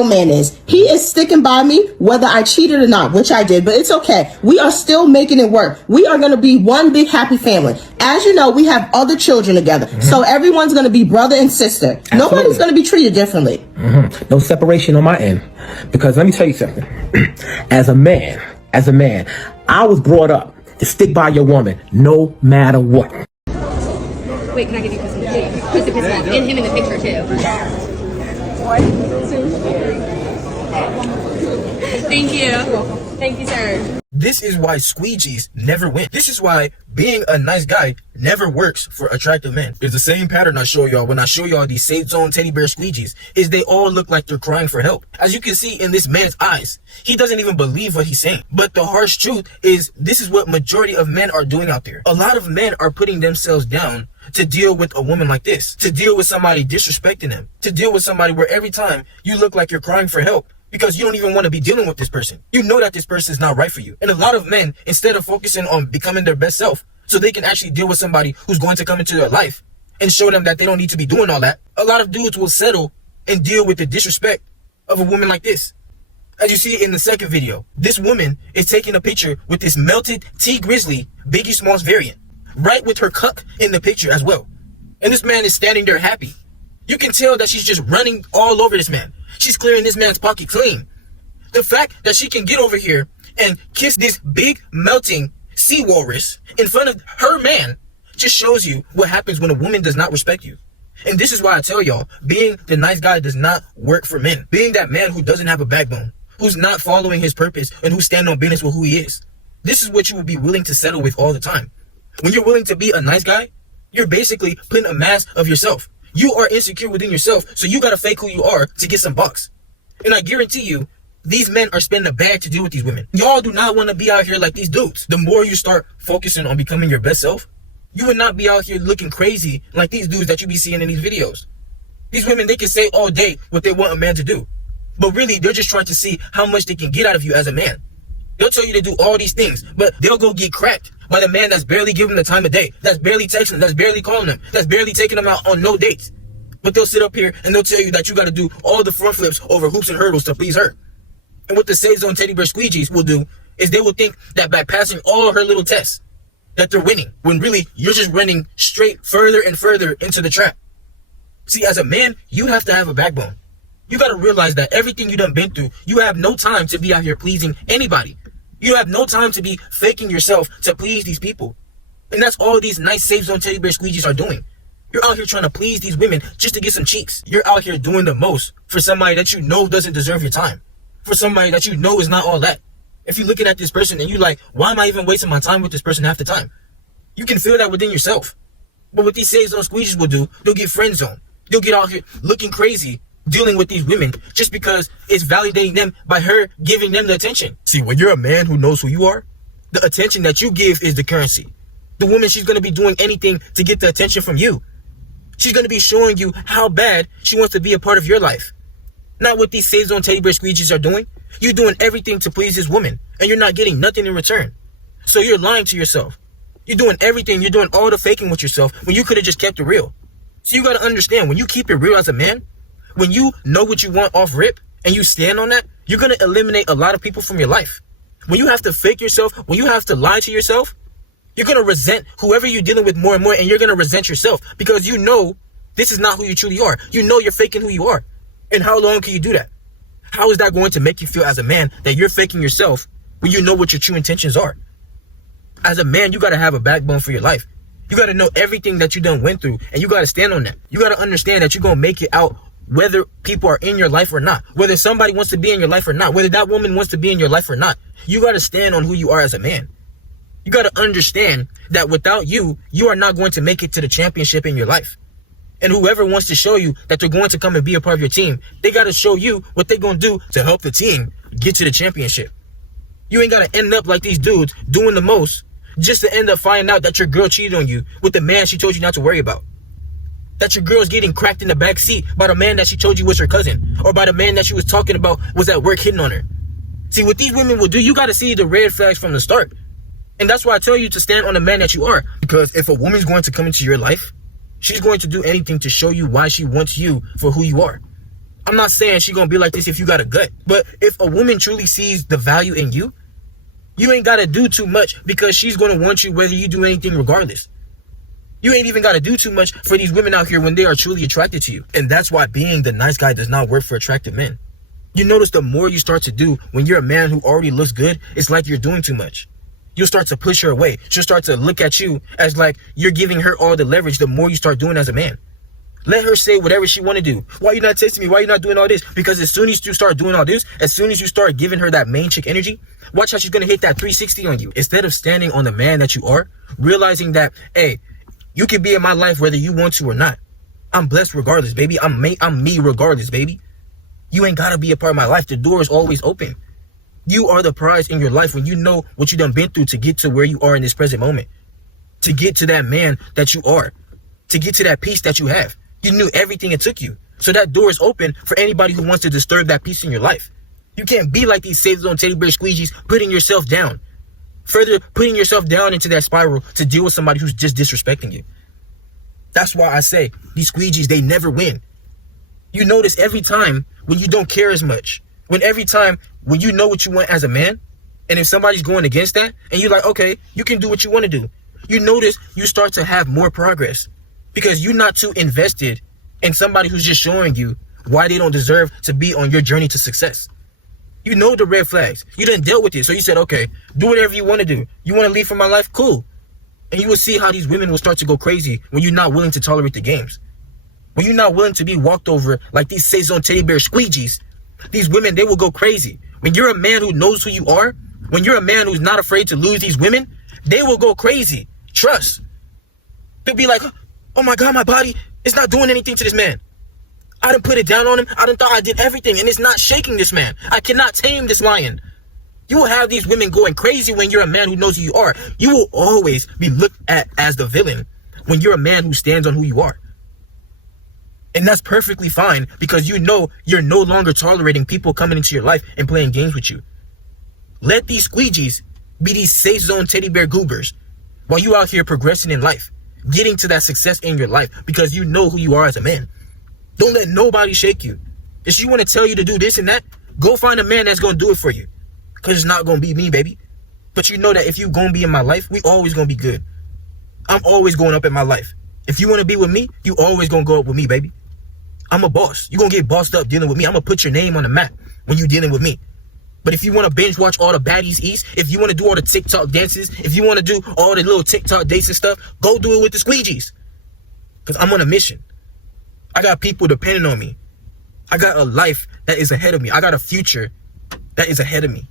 man is. He is sticking by me whether I cheated or not, which I did, but it's okay. We are still making it work. We are going to be one big happy family. As you know, we have other children together. So everyone's going to be brother and sister. Absolutely. Nobody's going to be treated differently. No separation on my end. Because let me tell you something. As a man, I was brought up to stick by your woman no matter what. Wait, can I give you Christmas? And him in the picture too. Thank you. Thank you, sir. This is why squeegees never win. This is why being a nice guy never works for attractive men. It's the same pattern I show y'all when I show y'all these safe zone teddy bear squeegees, is they all look like they're crying for help. As you can see in this man's eyes, he doesn't even believe what he's saying. But the harsh truth is this is what majority of men are doing out there. A lot of men are putting themselves down to deal with a woman like this, to deal with somebody disrespecting them, to deal with somebody where every time you look like you're crying for help because you don't even want to be dealing with this person. You know that this person is not right for you. And a lot of men, instead of focusing on becoming their best self so they can actually deal with somebody who's going to come into their life and show them that they don't need to be doing all that, a lot of dudes will settle and deal with the disrespect of a woman like this. As you see in the second video, this woman is taking a picture with this melted T Grizzly Biggie Smalls variant, right with her cuck in the picture as well. And this man is standing there happy. You can tell that she's just running all over this man. She's clearing this man's pocket clean. The fact that she can get over here and kiss this big melting sea walrus in front of her man just shows you what happens when a woman does not respect you. And this is why I tell y'all, being the nice guy does not work for men. Being that man who doesn't have a backbone, who's not following his purpose, and who's standing on business with who he is. This is what you will be willing to settle with all the time. When you're willing to be a nice guy, you're basically putting a mask of yourself. You are insecure within yourself, so you gotta fake who you are to get some bucks. And I guarantee you, these men are spending a bag to deal with these women. Y'all do not want to be out here like these dudes. The more you start focusing on becoming your best self, you would not be out here looking crazy like these dudes that you be seeing in these videos. These women, they can say all day what they want a man to do, but really, they're just trying to see how much they can get out of you as a man. They'll tell you to do all these things, but they'll go get cracked by the man that's barely giving them the time of day, that's barely texting them, that's barely calling them, that's barely taking them out on no dates. But they'll sit up here and they'll tell you that you got to do all the front flips over hoops and hurdles to please her. And what the safe zone teddy bear squeegees will do is they will think that by passing all her little tests that they're winning, when really you're just running straight further and further into the trap. See, as a man, you have to have a backbone. You got to realize that everything you done been through, you have no time to be out here pleasing anybody. You have no time to be faking yourself to please these people. And that's all these nice safe zone teddy bear squeegees are doing. You're out here trying to please these women just to get some cheeks. You're out here doing the most for somebody that you know doesn't deserve your time. For somebody that you know is not all that. If you're looking at this person and you're like, why am I even wasting my time with this person half the time? You can feel that within yourself. But what these safe zone squeegees will do, they'll get friend zoned. They'll get out here looking crazy, dealing with these women just because it's validating them by her giving them the attention. See, when you're a man who knows who you are, the attention that you give is the currency. The woman, she's going to be doing anything to get the attention from you. She's going to be showing you how bad she wants to be a part of your life. Not what these safe zone teddy bear squeegees are doing. You're doing everything to please this woman, and you're not getting nothing in return. So you're lying to yourself. You're doing everything. You're doing all the faking with yourself when you could have just kept it real. So you got to understand, when you keep it real as a man, when you know what you want off rip and you stand on that, you're going to eliminate a lot of people from your life. When you have to fake yourself, when you have to lie to yourself, you're going to resent whoever you're dealing with more and more, and you're going to resent yourself because you know this is not who you truly are. You know you're faking who you are. And how long can you do that? How is that going to make you feel as a man that you're faking yourself when you know what your true intentions are? As a man, you got to have a backbone for your life. You got to know everything that you done went through, and you got to stand on that. You got to understand that you're going to make it out whether people are in your life or not, whether somebody wants to be in your life or not, whether that woman wants to be in your life or not. You got to stand on who you are as a man. You got to understand that without you, you are not going to make it to the championship in your life. And whoever wants to show you that they're going to come and be a part of your team, they got to show you what they're going to do to help the team get to the championship. You ain't got to end up like these dudes doing the most just to end up finding out that your girl cheated on you with the man she told you not to worry about. That your girl's getting cracked in the back seat by the man that she told you was her cousin, or by the man that she was talking about was at work hitting on her. See, what these women will do, you got to see the red flags from the start. And that's why I tell you to stand on the man that you are. Because if a woman's going to come into your life, she's going to do anything to show you why she wants you for who you are. I'm not saying she's gonna be like this if you got a gut, but if a woman truly sees the value in you, you ain't gotta do too much because she's gonna want you whether you do anything regardless. You ain't even gotta do too much for these women out here when they are truly attracted to you. And that's why being the nice guy does not work for attractive men. You notice the more you start to do when you're a man who already looks good, it's like you're doing too much. You'll start to push her away. She'll start to look at you as like you're giving her all the leverage the more you start doing as a man. Let her say whatever she want to do. Why you not texting me? Why you not doing all this? Because as soon as you start doing all this, as soon as you start giving her that main chick energy, watch how she's going to hit that 360 on you. Instead of standing on the man that you are, realizing that, hey, you can be in my life whether you want to or not. I'm blessed regardless, baby. I'm me regardless, baby. You ain't got to be a part of my life. The door is always open. You are the prize in your life when you know what you done been through to get to where you are in this present moment. To get to that man that you are. To get to that peace that you have. You knew everything it took you. So that door is open for anybody who wants to disturb that peace in your life. You can't be like these safe zone teddy bear squeegees, putting yourself down. Further putting yourself down into that spiral to deal with somebody who's just disrespecting you. That's why I say these squeegees, they never win. You notice every time when you don't care as much. When every time when you know what you want as a man, and if somebody's going against that, and you're like, okay, you can do what you want to do. You notice you start to have more progress. Because you're not too invested in somebody who's just showing you why they don't deserve to be on your journey to success. You know the red flags. You done dealt with it. So you said, okay, do whatever you want to do. You want to leave from my life? Cool. And you will see how these women will start to go crazy when you're not willing to tolerate the games. When you're not willing to be walked over like these safe zone teddy bear squeegees, these women, they will go crazy. When you're a man who knows who you are, when you're a man who's not afraid to lose these women, they will go crazy. Trust. They'll be like, oh my God, my body is not doing anything to this man. I done put it down on him. I done thought I did everything and it's not shaking this man. I cannot tame this lion. You will have these women going crazy when you're a man who knows who you are. You will always be looked at as the villain when you're a man who stands on who you are. And that's perfectly fine because you know you're no longer tolerating people coming into your life and playing games with you. Let these squeegees be these safe zone teddy bear goobers while you out here progressing in life. Getting to that success in your life because you know who you are as a man. Don't let nobody shake you. If you want to tell you to do this and that, go find a man that's going to do it for you. Because it's not going to be me, baby. But you know that if you going to be in my life, we always going to be good. I'm always going up in my life. If you want to be with me, you always going to go up with me, baby. I'm a boss. You're going to get bossed up dealing with me. I'm going to put your name on the map when you're dealing with me. But if you want to binge watch all the baddies east, if you want to do all the TikTok dances, if you want to do all the little TikTok dates and stuff, go do it with the squeegees. Because I'm on a mission. I got people depending on me. I got a life that is ahead of me. I got a future that is ahead of me.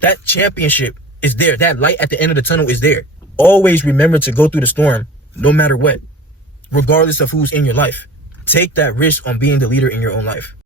That championship is there. That light at the end of the tunnel is there. Always remember to go through the storm, no matter what, regardless of who's in your life. Take that risk on being the leader in your own life.